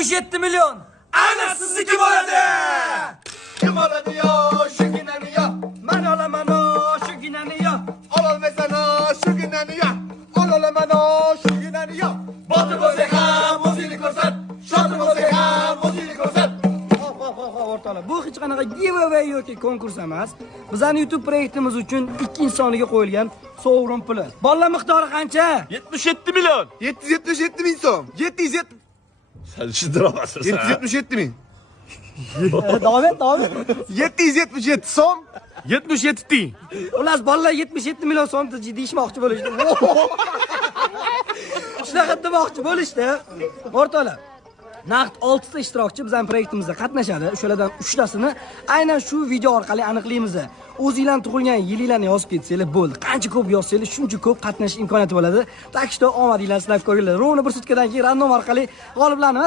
77 milyon. Ana sizniki bo'ladi. Kim oladi yo, shuginani yo. Men olaman o shuginani yo. Ololmaysan o, shuginani yo. Ololaman o, shuginani yo. Botir bo'lsang ham o'zingni ko'rsat. Shotir bo'lsang ham o'zingni ko'rsat. O'rtoqlar, bu hech qanaqa giveaway yoki konkurs emas. Bizning YouTube proyektimiz uchun ikkinchi soniga qo'yilgan sovrin puli. Balla miqdori qancha? 77 milyon. 777 ming so'm. 770. Sen shidiramasın sen. 777 ming. Davom et. 777 so'm. 77 ting. Ular bolalar 77 million so'm deyishmoqchi bo'lishdi. Shunaqa demoqchi bo'lishdi. O'rtoqlar, naqd 6 ta ishtirokchi bizning proyektimizda qatnashadi. O'shalardan 3 tasini aynan shu video orqali aniqlaymiz. O'zingizlar tug'ilgan yilinglarni yozib ketsanglar bo'ldi. Qancha ko'p yozsangiz, shuncha ko'p qatnashish imkoniyati bo'ladi. Tak что omadinglarni sinab ko'ringlar. Rovna bir sutkadan keyin random orqali g'oliblarni